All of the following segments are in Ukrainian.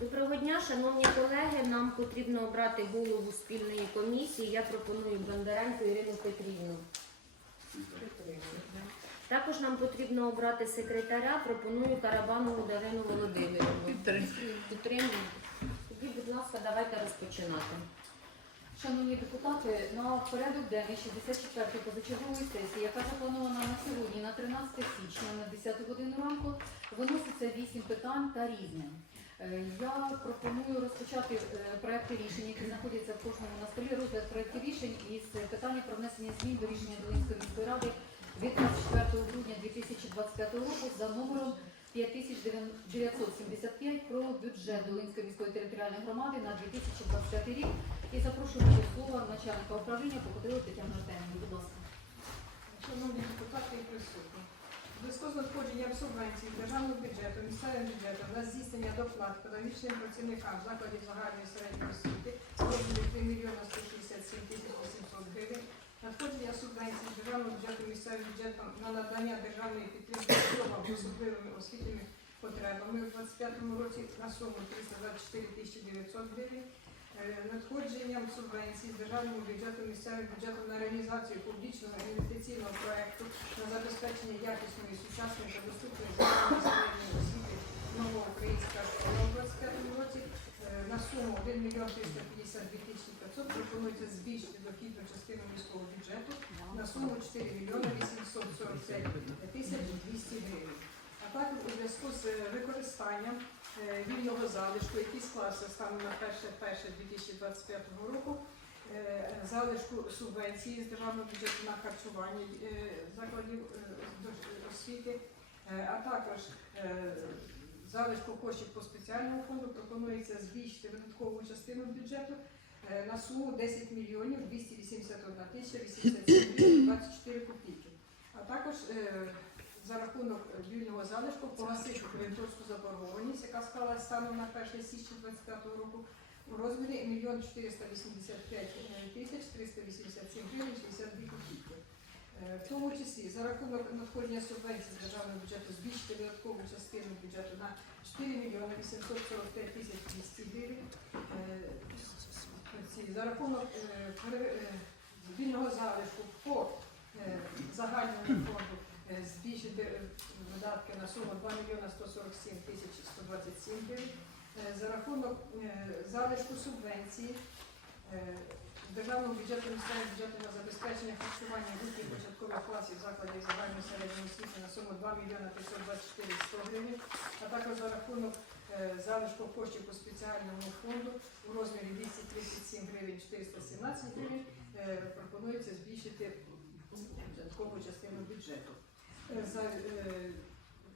Доброго дня, шановні колеги. Нам потрібно обрати голову спільної комісії. Я пропоную Бондаренко Ірину Петрівну. Також нам потрібно обрати секретаря. Пропоную Карабанову Дарину Володимирівну. Підтримуємо. Тоді, будь ласка, давайте розпочинати. Шановні депутати, на порядок денний 64-ї позачергової сесії, яка запланована на сьогодні, на 13 січня, на 10 годину ранку, виноситься 8 питань та різне. Е, Я пропоную розпочати е, проекти рішень, які знаходяться в кожному на столі, розгляд проєктів рішень із питання про внесення змін до рішення Долинської міської ради від 24 грудня 2025 року за номером 5975 про бюджет Долинської міської територіальної громади на 2025 рік. І запрошуємо до слова начальника управління Покотилу Тетяну Артемівну. Будь ласка. Шановні депутати і присутні, зв'язку з надходженням субвенцій державного бюджету, місцевим бюджетом на здійснення доплат педагогічним працівникам закладів загальної середньої освіти розмірі 3 мільйона 167 тисяч 800 гривень, надходження субвенцій з державного бюджету місцевим бюджетом на надання державної підтримки особам з особливими освітніми потребами у 2025 році на суму 324 тисячі 900 гривень, надходженням субвенцій з державного бюджету місцевим бюджетом на реалізацію публічного інвестиційного проекту на забезпечення якісної, сучасної та доступної середньої освіти нова українська школа у 2025 році е, на суму 1 мільйон 352 тисячі 500 пропонується збільшити дохідну частину міського бюджету на суму 4 мільйони 845 тисяч 200 гривень. А також у зв'язку з е, використанням е, вільного залишку, який склався станом на 1.1.2025 року, е, залишку субвенції з державного бюджету на харчування е, закладів е, освіти, е, а також е, залишку коштів по спеціальному фонду пропонується збільшити видаткову частину бюджету е, на суму 10 мільйонів 281 тисяча 87 гривень 24 копійки. А також е, за рахунок вільного залишку погасити кредиторську заборгованість, яка склалась станом на 1 січня 2025 року у розмірі 1 мільйон 485 тисяч 387 гривень 62 копійки. Е, В тому числі за рахунок надходження субвенцій з державного бюджету збільшити видаткову частину бюджету на 4 мільйони 845 тисяч 200 гривень. Е, За рахунок е, е, вільного залишку по е, загальному фонду е, збільшити е, видатки на суму 2 мільйона 147 тисяч 127 гривень. Е, За рахунок е, залишку субвенції е, державного бюджету місцевого на забезпечення харчування учнів початкових класів закладів загальної середньої освіти на суму 2 мільйона 524 100 гривень, а також за рахунок е, залишку коштів по спеціальному фонду у розмірі 237 гривень 417 гривень е, пропонується збільшити додаткову частину бюджету. Е, За е,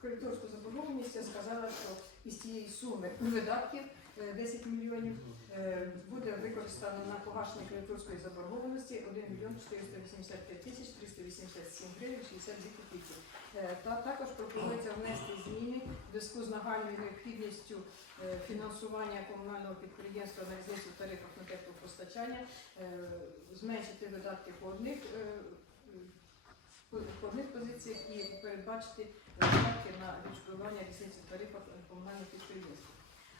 кредиторську заборгованість я сказала, що із цієї суми видатків е, 10 мільйонів е, буде використано на погашення кредиторської заборгованості 1 мільйон 485 тисяч 387 гривень 62 копійки. Е, Та також пропонується внести зміни в зв'язку з нагальною необхідністю е, фінансування комунального підприємства на різницю в тарифах на теплопостачання, е, зменшити видатки по одних по позиціях і передбачити видатки на відшкодування різниці в тарифах комунальних підприємств.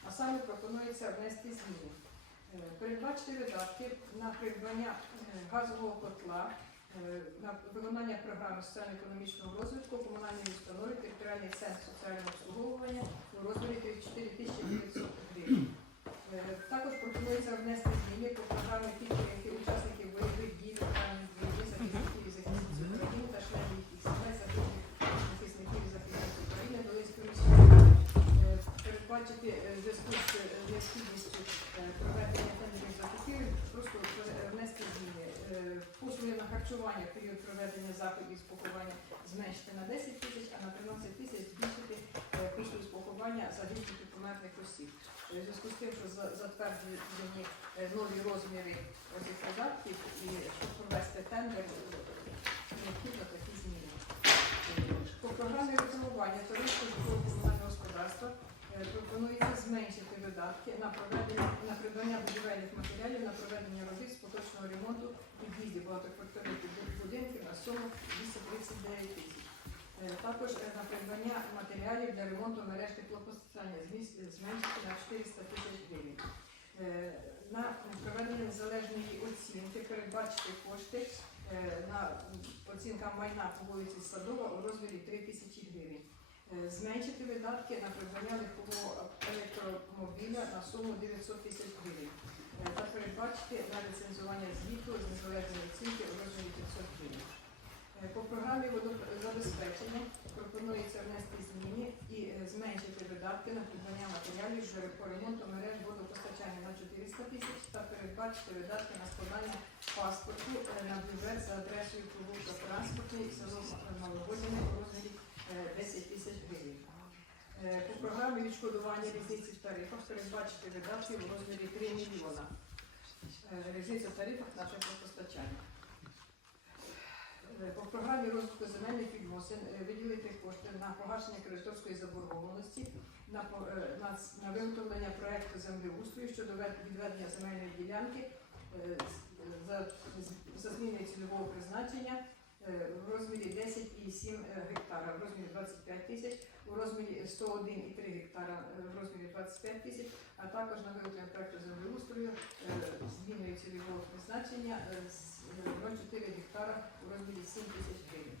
А саме пропонується внести зміни. Е, Передбачити видатки на придбання е, газового котла, е, на виконання програми соціально-економічного розвитку комунальної установи територіальний центр соціального обслуговування у розмірі 34 тисячі 900 гривень. Також пропонується внести зміни по програмі підтримки необхідністю е, проведення тендерів закупівель, просто е, внести зміни. Е, Послуги на харчування період проведення заходів з поховання зменшити на 10 тисяч, а на 13 тисяч збільшити послуги з поховання загиблих і померлих осіб. У зв'язку з тим, що затверджені нові розміри цих видатків і щоб провести тендер, необхідно такі зміни. По програмі реформування туристського житлового комунального господарства пропонується зменшити видатки на проведення на придбання будівельних матеріалів на проведення робіт з поточного ремонту під'їздів багатоквартирних будинків на суму 239 тисяч. Е, Е, Також е, на придбання матеріалів для ремонту мереж теплопостачання зменшити на 400 тисяч гривень. Е, На проведення незалежної оцінки передбачити кошти е, на оцінка майна по вулиці Садова у розмірі 3 тисячі гривень. Е, Зменшити видатки на придбання легкового електромобіля на суму 900 тисяч гривень. Е, Та передбачити на ліцензування звіту з незалежної оцінки у розмірі 500 гривень. Е, По програмі водозабезпечення пропонується внести зміни і зменшити видатки на придбання матеріалів для- ремонту мереж водопостачання на 400 тисяч та передбачити видатки на складання паспорту на бюджет за адресою провулка транспортний село Маловодяне у розмірі 10 тисяч гривень. Е, По програмі відшкодування різниці в тарифах передбачити видатки у розмірі 3 мільйона. Е, Різниця в тарифах на теплопостачання. Е, По програмі розвитку земельних відносин е, виділити кошти на погашення кредиторської заборгованості, на, е, на, на виготовлення проекту землеустрою щодо відведення земельної ділянки е, за, за зміною цільового призначення е, в розмірі 10,7 гектара, в розмірі 25 тисяч, у розмірі 101,3 гектара е, в розмірі 25 тисяч, а також на виготовлення проекту землеустрою е, зміною цільового призначення е, з е, 0,4 гектара у розмірі 7 тисяч гривень.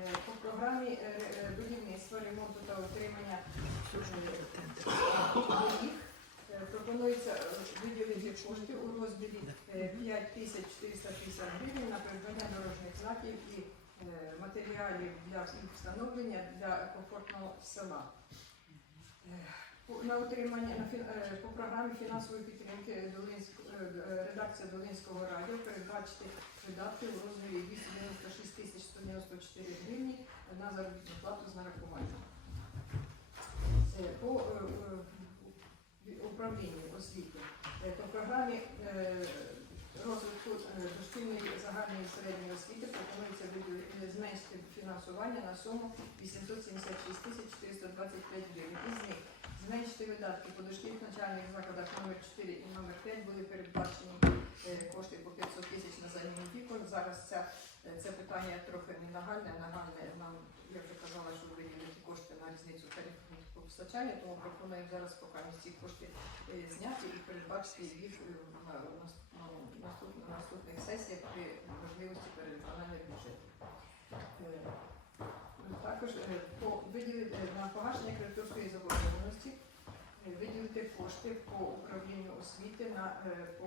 Е, По програмі е, е, будівництва, ремонту та е, е, пропонується е, виділити кошти у розмірі е, 5 тисяч 450 гривень на придбання дорожніх знаків і е, матеріалів для встановлення для комфортного села. Е, На утримання на е, по програмі фінансової підтримки Долинськ- е, е, редакція Долинського радіо передбачити видатки у розмірі 296 тисяч 194 гривні на заробітну плату з нарахуванням. Е, По е, е, освіти Е, по програмі е, розвитку е, дошкільної загальної середньої освіти пропонується зменшити фінансування на суму 876 тисяч 425 гривень. Із них зменшити видатки по дошкільних навчальних закладах номер 4 і номер 5 були передбачені е, кошти по 500 тисяч на заміну вікон. Зараз ця, е, це питання трохи не нагальне, нагальне нам, я вже казала, що виділити кошти на різницю тарифів постачання, тому пропонуємо зараз поки ці кошти е, зняти і передбачити їх е, на нас- ну, на наступних сесіях при можливості перевиконання бюджету. Е, Також по виділити на погашення кредиторської заборгованості виділити кошти по управлінню освіти на по,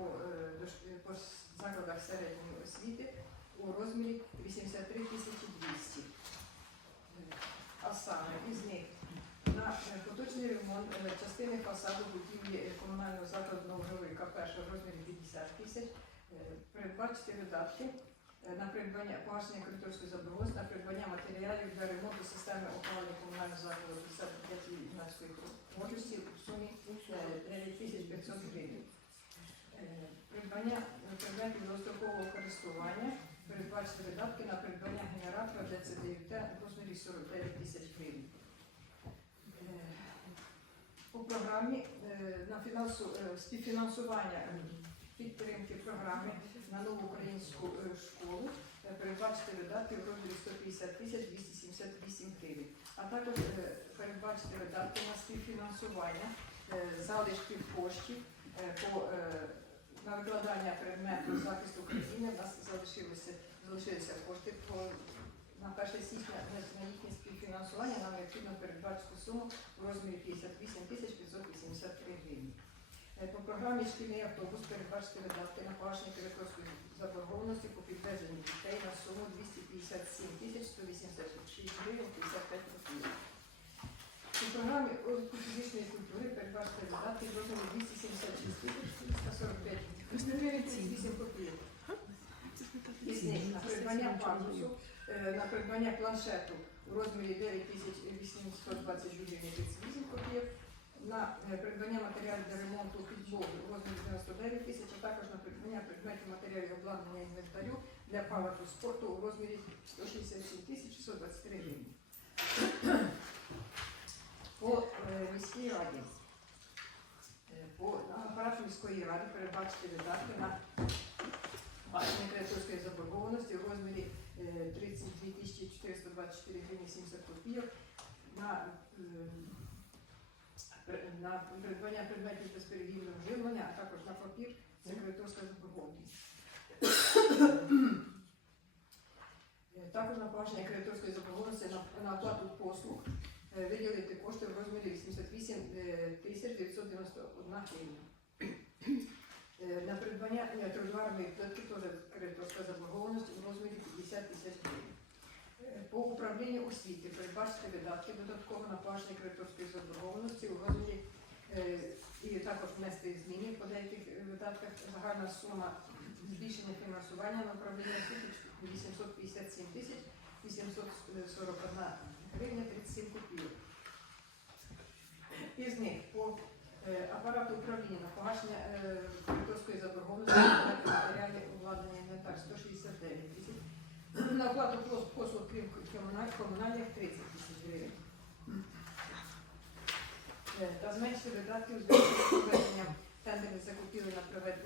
по закладах середньої освіти у розмірі 83 тисячі 200. Е, А саме із них поточний ремонт е, частини фасаду будівлі е, комунального закладу Новгородка перша в розмірі 50 тисяч, е, передбачити видатки на придбання погашення кредиторської заборгованості, на придбання матеріалів для ремонту системи опалення комунального закладу 55 юнацької творчості у сумі е, 9500 гривень. Придбання предметів дострокового користування, передбачити видатки на придбання генератора для ЦДЮТ в розмірі 49 тисяч гривень. Е, По програмі е, на фінансу, е, співфінансування е, підтримки програми на нову українську школу передбачити видатки в розмірі 150 тисяч 278 гривень, а також передбачити видатки на співфінансування залишків коштів по на викладання предмету захисту України. У нас залишилося залишилися кошти по на 1 січня на їхнє співфінансування нам необхідно передбачити суму у розмірі 58 тисяч 583 гривні. Е, По програмі шкільний автобус передбачити видатки на погашення кредиторської заборгованості по підвезенню дітей на суму 257 тисяч 186 гривень 55 копійок. По програмі фізичної культури передбачити видатки в розмірі 276 тисяч 145 гривень 38 копійок. Із них на придбання пандусу, на придбання планшету у розмірі 9820 гривень 38 копійок, на е, придбання матеріалів для ремонту підлоги у розмірі 99 тисяч, а також на придбання предметів матеріалів обладнання інвентарю для палату спорту у розмірі 167 тисяч 623 гривні. По е, міській раді. Е, По апарату міської ради передбачити видатки на бачення кредиторської заборгованості у розмірі е, 32 тисячі 424 гривні 70 копійок на, е, на придбання предметів безперебійного вживлення, а також на папір секреторська заборгованість. Е, Також на погашення кредиторської заборгованості на, на оплату послуг е, виділити кошти в розмірі 88 е, тисяч 991 гривня. Е, На придбання тротуарної плитки теж кредиторська заборгованість у розмірі 50 тисяч гривень. Е, По управлінню освіти передбачити видатки додатково на погашення кредиторської заборгованості у розмірі е, і також внести зміни по деяких видатках. Загальна сума збільшення фінансування на управління освіти 857 тисяч 841 гривня 37 копійок. Із них апарату управління на погашення е, кредиторської заборгованості на матеріальне обладнання інвентар 169 тисяч. На оплату послуг крім комунальних 30 тисяч гривень. Е, Та зменшити видатки у зв'язку з проведенням тендерних закупівель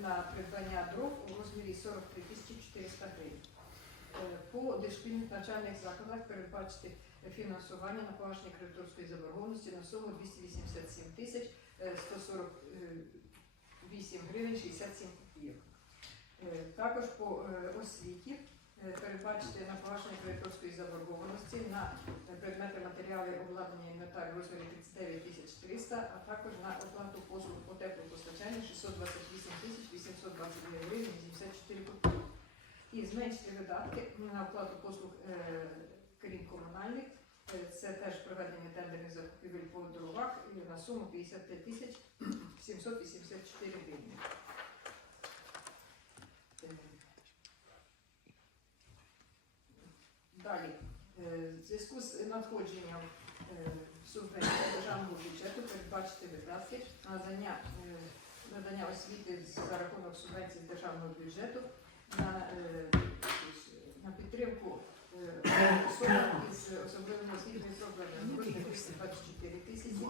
на придбання дров у розмірі 43 тисячі 400 гривень. Е, По дошкільних навчальних закладах передбачити фінансування на погашення кредиторської заборгованості на суму 287 тисяч е, 148 гривень 67 копійок. Е, Також по е, освіті е, передбачити на погашення кредиторської заборгованості на е, предмети матеріали обладнання інвентар в розмірі 39 тисяч 300, а також на оплату послуг по теплопостачанню 628 тисяч 822 гривень 84 копійки. І зменшити видатки на оплату послуг, е, крім комунальних, Е, це теж проведення тендерних закупівель по дровах і на суму 55 тисяч 784 гривні. Е, Далі, е, в зв'язку з надходженням е, субвенції державного бюджету передбачити видатки на надання, е, надання освіти за рахунок субвенції державного бюджету на, е, на підтримку е, особам із особливими освітніми проблемами 24 тисячі,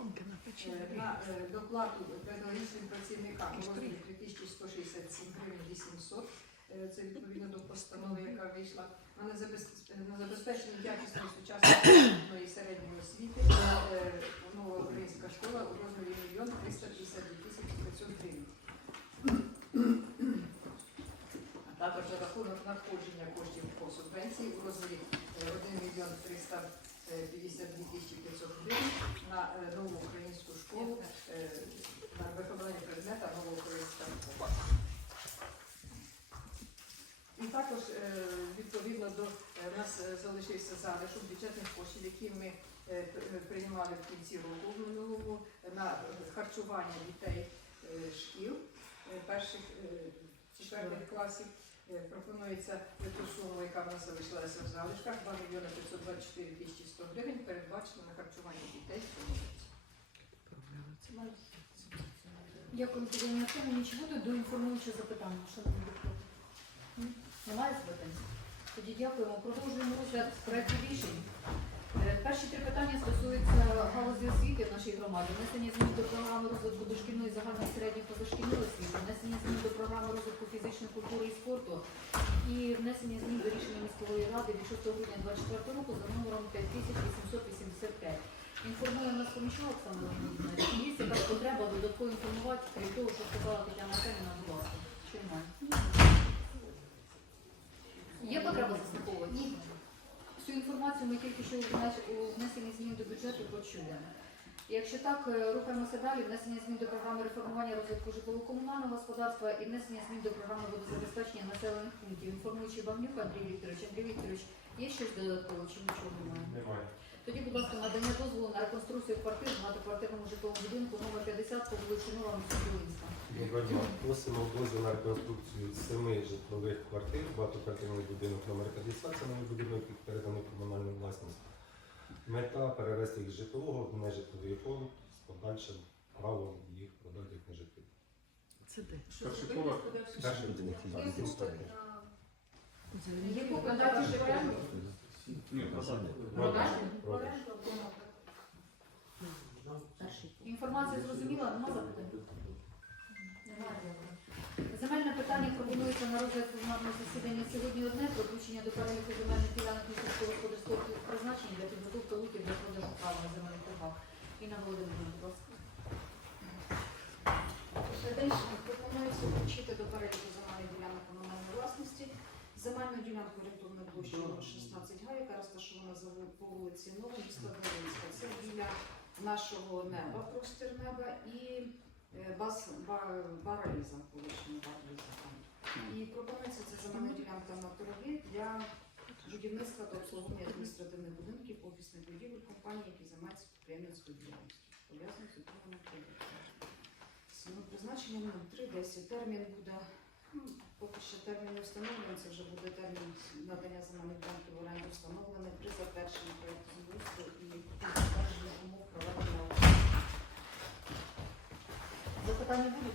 е, на е, доплату педагогічним працівникам у розмірі 3167 гривень 800, е, це відповідно до постанови, яка вийшла, на забезпечення якісної сучасної середньої освіти. Е, нова українська школа у розмірі 1 352 тисячі 500 гривень. А також за рахунок надходження коштів по субвенції у розмірі е, 1 мільйон 352 тисячі 500 гривень на е, нову українську школу, е, на виховання предмета нова українська школа. І також е, відповідно до нас залишився залишок бюджетних коштів, які ми приймали в кінці року в минулому на харчування дітей шкіл перших четвертих класів. Пропонується ту суму, яка в нас залишилася в залишках, 2 мільйони 524 тисячі 100 гривень, передбачено на харчування дітей в цьому році. Дякую, Тетяна Артемівна. Чи до інформуючого запитання, що депутати? Ні? Немає запитань? Тоді дякуємо. Продовжуємо розгляд проекту рішень. Е, Перші три питання стосуються галузі освіти в нашій громаді. Внесення змін до програми розвитку дошкільної загальної середньої позашкільної освіти, внесення змін до програми розвитку фізичної культури і спорту і внесення змін до рішення міської ради від 6 грудня 2024 року за номером 5885. Інформує нас помічала Оксана. Чи Є якась потреба додатково інформувати, крім того, що сказала Тетяна Артемівна, будь ласка. Чи немає? Є потреба заслуховувати? Всю інформацію ми тільки що у внесенні змін до бюджету почули. Якщо так, е, рухаємося далі. Внесення змін до програми реформування розвитку житлово-комунального господарства і внесення змін до програми водозабезпечення населених пунктів. Інформуючи Бавнюк Андрій Вікторович. Андрій Вікторович, є щось додатково чи нічого немає? Немає. Тоді, будь ласка, надання дозволу на реконструкцію квартир в багатоквартирному житловому будинку номер 50 по вулиці Нова Місцевинська. Доброго дня. Просимо дозвіл на реконструкцію семи житлових квартир, багатоквартирний будинок номер 50, це новий будинок, який переданий комунальну власність. Мета перевести їх з житлового в нежитловий фонд з подальшим правом їх продати як нежитлові. Перший поверх. Перший будинок Яку продати живе? Ні, продати. Продаж. Продаж. Інформація зрозуміла, нема запитань? Земельне питання пропонується на розгляд пленарного засідання сьогодні одне про включення до переліку земельних ділянок міськогосподарського призначення для підготовки луків для продажу права на земельних торгах. Інна Володимирівна, будь ласка. Рішення пропонується включити до переліку земельних ділянок комунальної власності земельну ділянку орієнтовною площею 16 га, яка розташована за по вулиці Нова, міста. Це біля нашого неба, простір неба і бас, ба, бараліза, колишнього бараліза. І пропонується ця земельна ділянка на торги для будівництва та обслуговування адміністративних будинків, офісних будівель компаній, які займаються підприємницькою діяльністю. Пов'язано з отриманням кредиту. Своїм призначенням 0310 термін буде, ну, поки що термін не встановлений, це вже буде термін надання земельних банків в оренду встановлений при затвердженні проєкту Запитання будуть?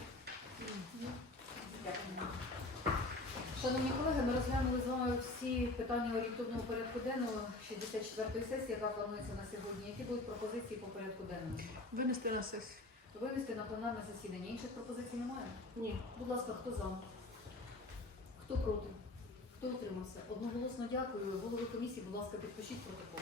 Шановні колеги, ми розглянули з вами всі питання орієнтовного порядку денного 64-ї сесії, яка планується на сьогодні. Які будуть пропозиції по порядку денному? Винести на сесію. Винести на пленарне засідання. Інших пропозицій немає? Ні. Будь ласка, хто за? Хто проти? Хто утримався? Одноголосно дякую. Голови комісії, будь ласка, підпишіть протокол.